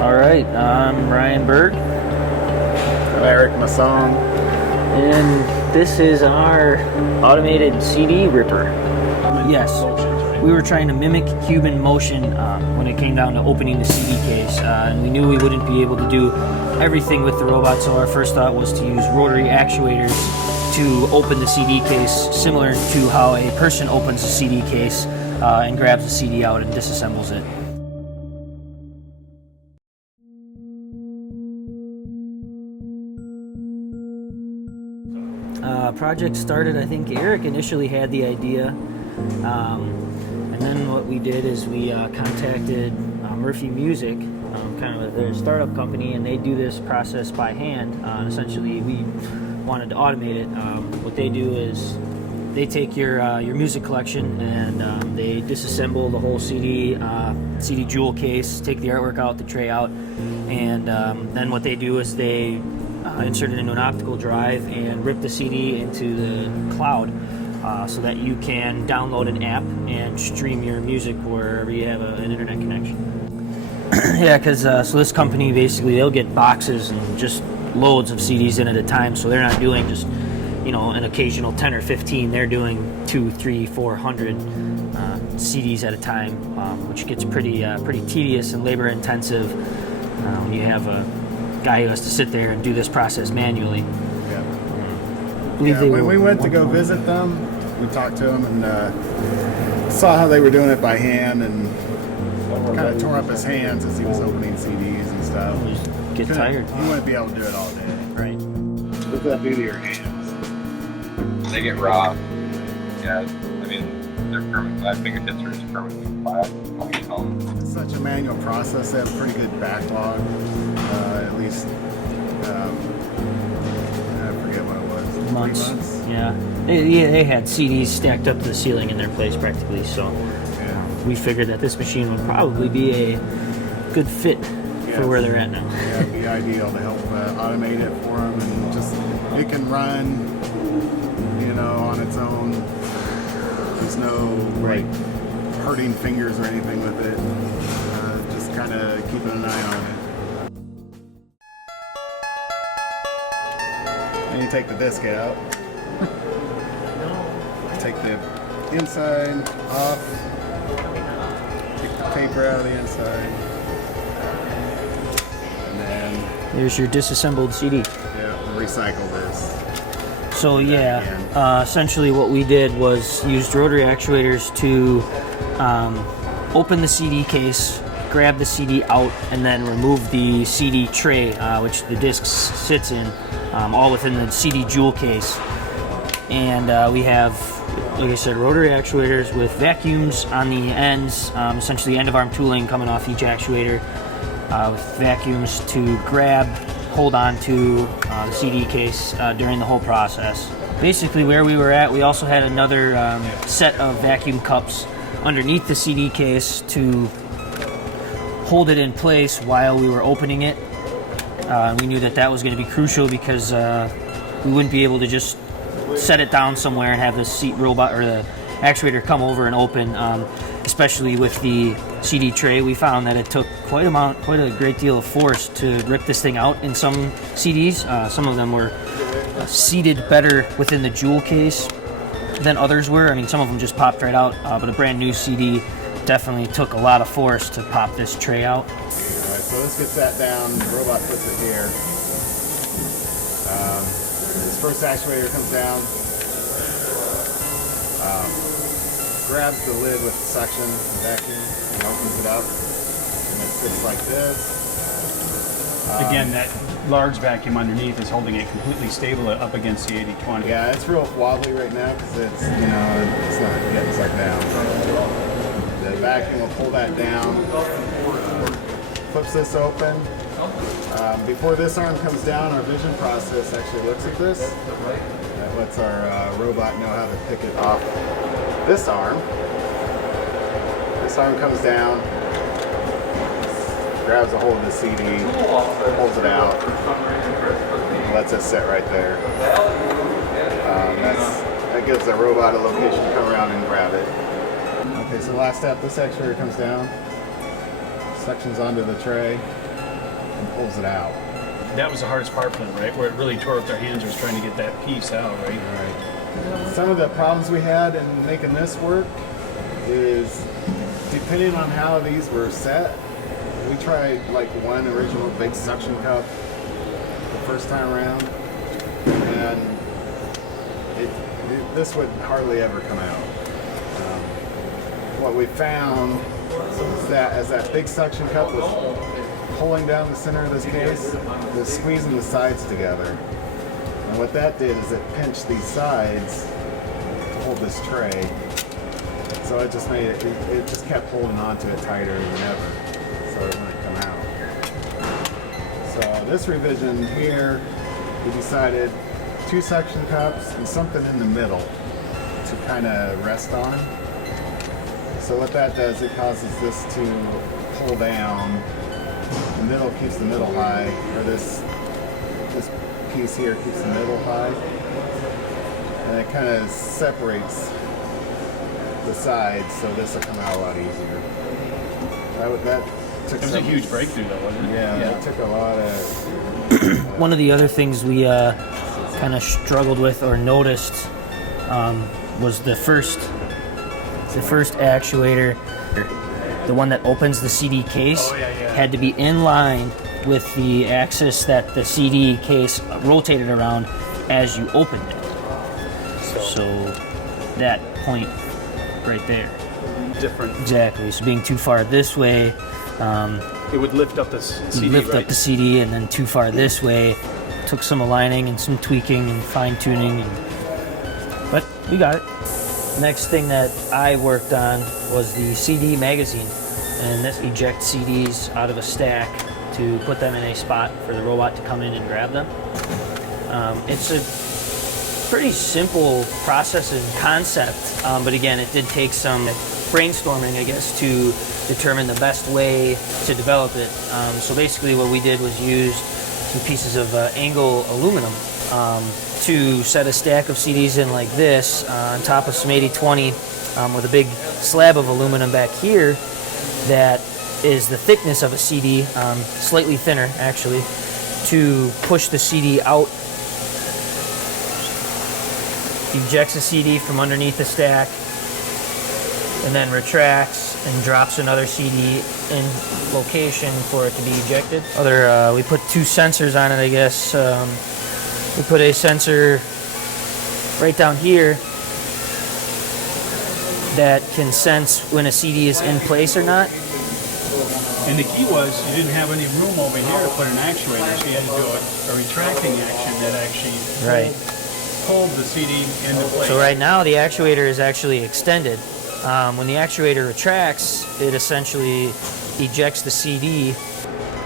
All right, I'm Ryan Berg. I'm Eric Masson. And this is our automated CD ripper. Yes, we were trying to mimic human motion when it came down to opening the CD case. And we knew we wouldn't be able to do everything with the robot, so our first thought was to use rotary actuators to open the CD case, similar to how a person opens a CD case and grabs the CD out and disassembles it. Project started, I think Eric initially had the idea, and then what we did is we contacted Murfie Music, kind of their startup company, and they do this process by hand. Essentially, we wanted to automate it. What they do is they take your music collection and they disassemble the whole CD jewel case, take the artwork out, the tray out, and then what they do is they insert it into an optical drive and rip the CD into the cloud so that you can download an app and stream your music wherever you have an internet connection. Yeah, because so this company basically they'll get boxes and just loads of CDs in at a time, so they're not doing just an occasional 10 or 15. They're doing 200, 300, 400 CDs at a time, which gets pretty tedious and labor intensive. You have a guy who has to sit there and do this process manually. When we went to go visit them, we talked to them and saw how they were doing it by hand, and kind of tore up his hands as he was opening CDs and stuff. Get tired. You wouldn't be able to do it all day. Right. What does that do to your hands? They get raw. Yeah, I mean, they're permanent. My fingertips are just permanently flat when I get home. It's such a manual process. They have a pretty good backlog. At least, I forget what it was. Months. 3 months? Yeah. They had CDs stacked up to the ceiling in their place practically, so we figured that this machine would probably be a good fit for where they're at now. Yeah, it'd be ideal to help automate it for them, and just it can run, on its own. There's no hurting fingers or anything with it. Just kind of keeping an eye on it. And you take the disc out. Take the inside off. Take the paper out of the inside. And then There's your disassembled CD. Recycle this. So essentially what we did was used rotary actuators to open the CD case, grab the CD out, and then remove the CD tray, which the disc sits in, all within the CD jewel case. And we have, like I said, rotary actuators with vacuums on the ends, essentially end of arm tooling coming off each actuator, with vacuums to hold on to the CD case during the whole process. Basically where we were at, we also had another set of vacuum cups underneath the CD case to hold it in place while we were opening it. We knew that was going to be crucial because we wouldn't be able to just set it down somewhere and have the seat robot or the actuator come over and open. Especially with the CD tray, we found that it took quite a great deal of force to rip this thing out in some CDs. Some of them were seated better within the jewel case than others were. I mean, some of them just popped right out, but a brand new CD definitely took a lot of force to pop this tray out. Alright, so this gets that down, the robot puts it here. This first actuator comes down, grabs the lid with the suction, the vacuum, and opens it up, and it sits like this. Again, that large vacuum underneath is holding it completely stable up against the 80-20. Yeah, it's real wobbly right now because it's, it's not getting sucked down. The vacuum will pull that down, flips this open. Before this arm comes down, our vision process actually looks at this. That lets our robot know how to pick it off this arm. This arm comes down, grabs a hold of the CD, pulls it out, and lets it sit right there. That gives the robot a location to come around and grab it. Okay, so last step, this actuator comes down, suctions onto the tray, and pulls it out. That was the hardest part for them, right? Where it really tore up their hands was trying to get that piece out, right? Right. Some of the problems we had in making this work is depending on how these were set. We tried like one original big suction cup the first time around, and this would hardly ever come out. What we found is that as that big suction cup was pulling down the center of this case, it was squeezing the sides together. And what that did is it pinched these sides to hold this tray. So it just made it just kept holding onto it tighter than ever, so it wouldn't come out. So this revision here, we decided 2 suction cups and something in the middle to kind of rest on. So what that does, it causes this to pull down. The middle keeps the middle high, or this piece here keeps the middle high, and it kind of separates the sides, so this will come out a lot easier. That took It was a huge breakthrough, though, wasn't it? Yeah, it took a lot of. One of the other things we kind of struggled with or noticed was the first actuator, the one that opens the CD case, had to be in line with the axis that the CD case rotated around as you opened it. So that point right there. Different. Exactly. So being too far this way, It would lift up the CD, lift right? up the CD, and then too far this way. Took some aligning and some tweaking and fine tuning, but we got it. Next thing that I worked on was the CD magazine, and this ejects CDs out of a stack to put them in a spot for the robot to come in and grab them. It's a pretty simple process and concept, but again, it did take some brainstorming, I guess, to determine the best way to develop it. So basically what we did was use some pieces of angle aluminum to set a stack of CDs in like this on top of some 80/20 with a big slab of aluminum back here that is the thickness of a CD, slightly thinner actually, to push the CD out. Ejects a CD from underneath the stack and then retracts and drops another CD in location for it to be ejected. We put 2 sensors on it, I guess. We put a sensor right down here that can sense when a CD is in place or not. And the key was you didn't have any room over here to put an actuator, so you had to do a retracting action that actually pulled the CD into place. So right now the actuator is actually extended. When the actuator retracts, it essentially ejects the CD.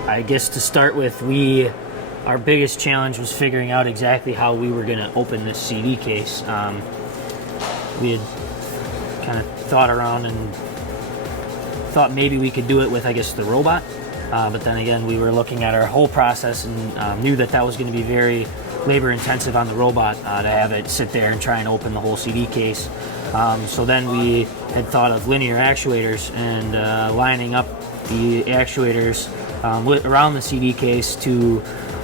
I guess to start with, our biggest challenge was figuring out exactly how we were going to open this CD case. We had kind of thought around and thought maybe we could do it with, I guess, the robot. But then again, we were looking at our whole process and knew that was going to be very labor intensive on the robot to have it sit there and try and open the whole CD case. So then we had thought of linear actuators and lining up the actuators around the CD case to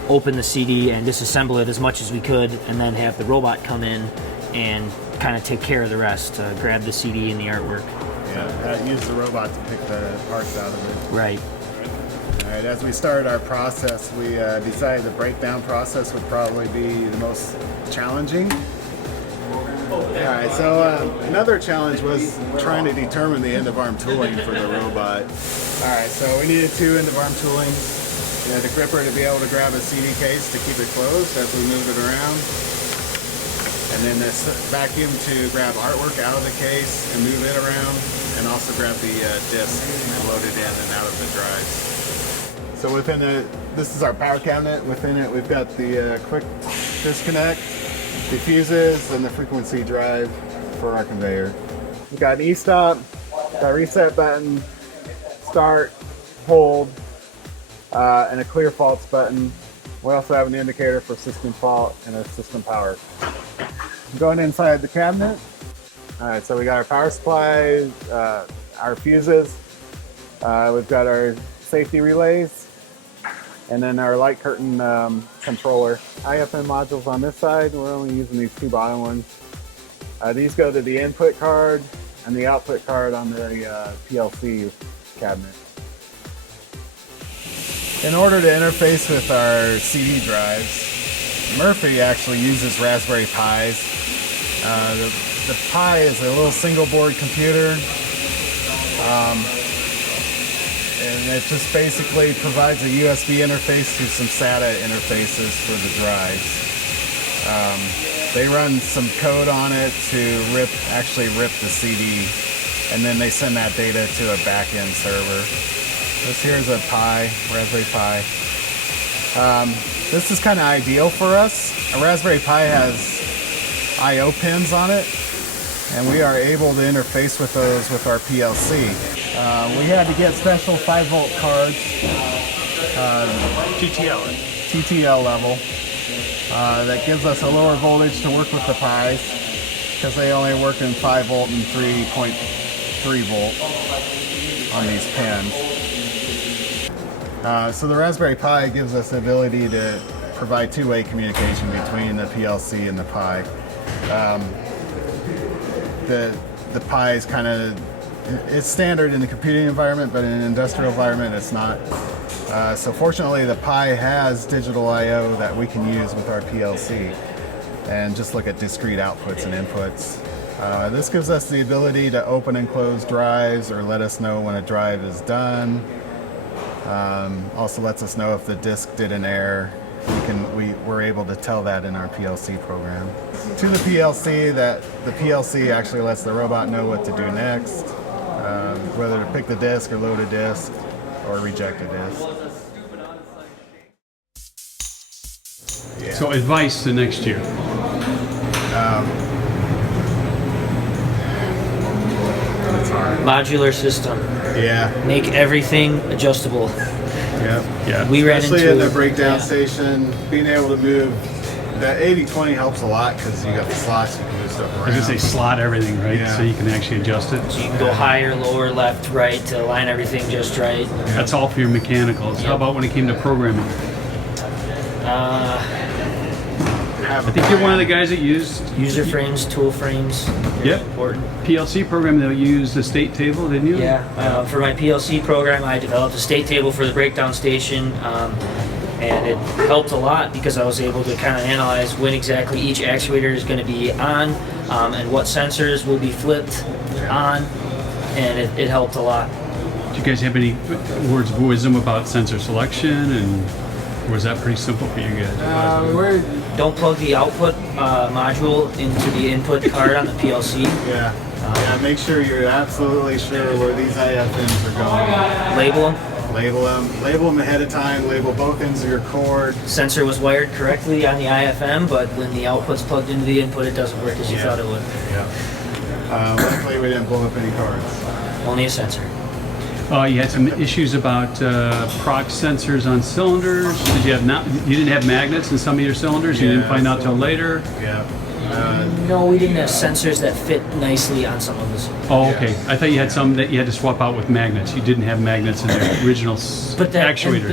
open the CD and disassemble it as much as we could, and then have the robot come in and kind of take care of the rest, grab the CD and the artwork. Yeah, use the robot to pick the parts out of it. Right. All right, as we started our process, we decided the breakdown process would probably be the most challenging. All right, so another challenge was trying to determine the end-of-arm tooling for the robot. All right, so we needed 2 end-of-arm toolings. We had the gripper to be able to grab a CD case to keep it closed as we move it around. And then this vacuum to grab artwork out of the case and move it around, and also grab the disc and load it in and out of the drives. So within this is our power cabinet. Within it, we've got the quick disconnect, the fuses, and the frequency drive for our conveyor. We've got an e-stop, got a reset button, start, hold, and a clear faults button. We also have an indicator for system fault and a system power. Going inside the cabinet. All right, so we got our power supply, our fuses. We've got our safety relays, And then our light curtain controller. IFM modules on this side, we're only using these 2 bottom ones. These go to the input card and the output card on the PLC cabinet. In order to interface with our CD drives, Murphy actually uses Raspberry Pis. The Pi is a little single board computer. And it just basically provides a USB interface to some SATA interfaces for the drives. They run some code on it to actually rip the CD, and then they send that data to a back-end server. This here is a Pi, Raspberry Pi. This is kind of ideal for us. A Raspberry Pi has I/O pins on it, and we are able to interface with those with our PLC. We had to get special 5-volt cards, TTL level, that gives us a lower voltage to work with the Pis, because they only work in 5-volt and 3.3 volt on these pins. So the Raspberry Pi gives us the ability to provide 2-way communication between the PLC and the Pi. The Pi is kind of, it's standard in the computing environment, but in an industrial environment it's not. So fortunately the Pi has digital I/O that we can use with our PLC and just look at discrete outputs and inputs. This gives us the ability to open and close drives or let us know when a drive is done. Also lets us know if the disk did an error. We're able to tell that in our PLC program. To the PLC, the PLC actually lets the robot know what to do next, whether to pick the disk or load a disk or reject a disk. Yeah. So advice to next year. It's hard. Modular system. Yeah. Make everything adjustable. Yeah. We ran especially into at the breakdown station, being able to move that 80/20 helps a lot because you got the slots, you can move stuff I around. was gonna say slot everything, right? Yeah. So you can actually adjust it. So you can go higher, lower, left, right to align everything just right. That's all for your mechanicals. How about when it came to programming? I think you're one of the guys that used User frames, tool frames. Very Yep. important. PLC program that you used the state table, didn't you? Yeah. For my PLC program, I developed a state table for the breakdown station, and it helped a lot because I was able to kind of analyze when exactly each actuator is going to be on, and what sensors will be flipped on, and it helped a lot. Do you guys have any words of wisdom about sensor selection, and was that pretty simple for you guys? Don't plug the output module into the input card on the PLC. Yeah. Make sure you're absolutely sure where these IFMs are going. Label them. Label them ahead of time. Label both ends of your cord. Sensor was wired correctly on the IFM, but when the output's plugged into the input, it doesn't work as you thought it would. Yeah. Luckily, we didn't blow up any cards. Only a sensor. You had some issues about proc sensors on cylinders. Did you have you didn't have magnets in some of your cylinders? You didn't find out till later? Yeah. No, we didn't have sensors that fit nicely on some of the cylinders. Oh, okay. I thought you had some that you had to swap out with magnets. You didn't have magnets in the original actuators. But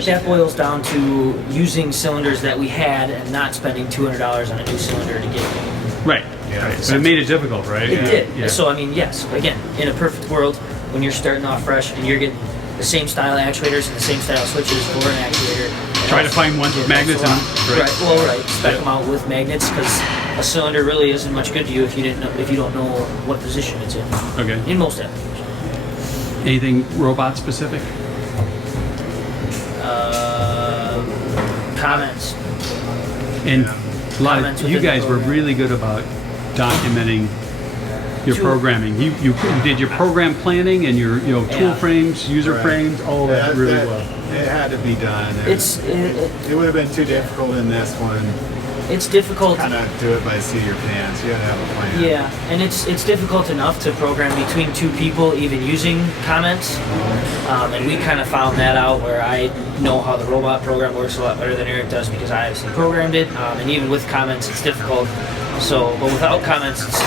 that boils down to using cylinders that we had and not spending $200 on a new cylinder to get it. Right. Yeah. Right. But it made it difficult, right? It did. Yeah. So, I mean, yes, again, in a perfect world, when you're starting off fresh and you're getting the same style actuators and the same style switches for an actuator. Try to find ones with magnets in them. Right. Spec them out with magnets because a cylinder really isn't much good to you if you don't know what position it's in. Okay. In most applications. Anything robot specific? Comments. And a lot Comments of you within the guys were program. really good about documenting your programming. You did your program planning and your tool frames, user frames, all that really well. It had to be done. It would have been too difficult in this one. It's difficult. Kind of do it by the seat of your pants. You got to have a plan. Yeah, and it's difficult enough to program between two people, even using comments. And we kind of found that out where I know how the robot program works a lot better than Eric does because I obviously programmed it. And even with comments, it's difficult. So, but without comments, it's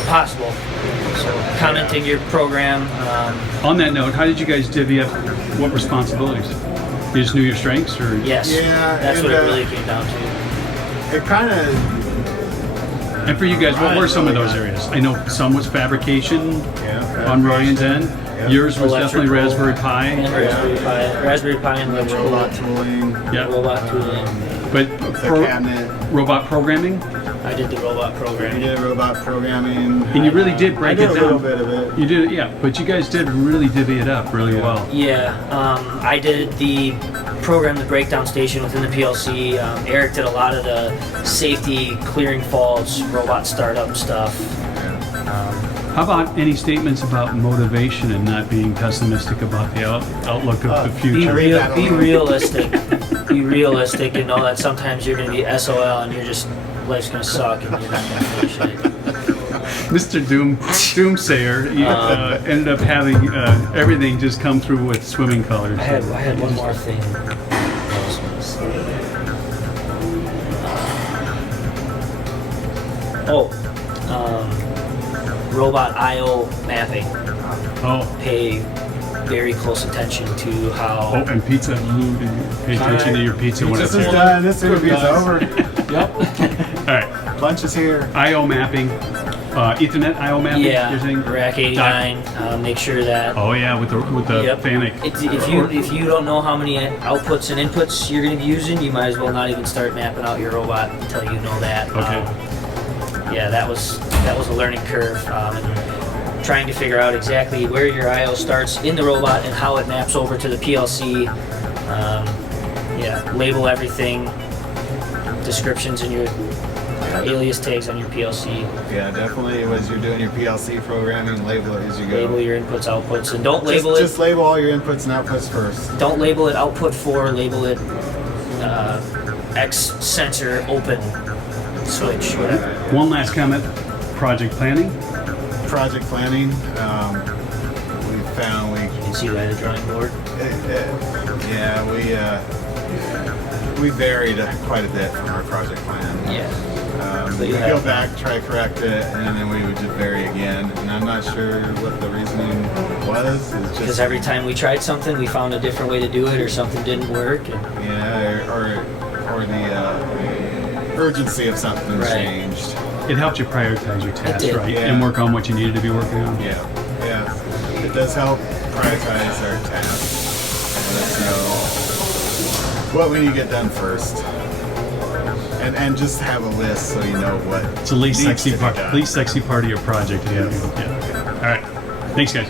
impossible. So, commenting your program. On that note, how did you guys divvy up what responsibilities? You just knew your strengths, or Yes. Yeah, That's and, what it really came down to. it kind of. And for you guys, what were some of those areas? I know some was fabrication on Ryan's end. Yours was definitely Raspberry Pi. And Raspberry Pi and electrical. Robot tooling. Yeah. Robot tooling. But The cabinet. robot programming, I did the robot We programming. did robot programming. and you really did I break did it a little down. bit of it. You did, yeah. But you guys did really divvy it up really well. Yeah, I did the program, the breakdown station within the PLC. Eric did a lot of the safety, clearing faults, robot startup stuff. How about any statements about motivation and not being pessimistic about the outlook of the Be future? be realistic. Be realistic and know that sometimes you're going to be SOL and you're just, life's going to suck and you're not going to finish it. Mr. Doomsayer ended up having everything just come through with swimming colors. I had one more thing. I was gonna say. Robot I/O mapping. Oh, Pay very close attention to how. oh, and pizza. Pay attention to your pizza when This it's is done. This interview's over. Yep. All right. Lunch is here. I/O mapping, Ethernet I/O mapping. Yeah, You're saying? rack 89. Make sure that. Oh yeah, with the Yep. FANUC. If you don't know how many outputs and inputs you're going to be using, you might as well not even start mapping out your robot until you know that. Okay. Yeah, that was a learning curve, and trying to figure out exactly where your I/O starts in the robot and how it maps over to the PLC. Yeah, label everything, descriptions in your alias tags on your PLC. Yeah, definitely. As you're doing your PLC programming, label it as you go. Label your inputs, outputs, and don't label Just label all your inputs and outputs first. Don't label it output 4. Label it X sensor open switch. Whatever. One last comment. Project planning. Project planning. We found You can see by the drawing board. we varied quite a bit from our project plan. Yeah. But We you go have- back, try correct it, and then we would just vary again. And I'm not sure what the reasoning was. It's Because just every time we tried something, we found a different way to do it, or something didn't work. And or the urgency of something Right. changed. It helped you prioritize your tasks, did. right? Yeah. And work on what you needed to be working on. Yeah. It does help prioritize our tasks. Let us know what we need to get done first. And just have a list so you know what. It's the least needs sexy to be part. done. Least sexy part of your project. Yes. Yeah. All right. Thanks, guys.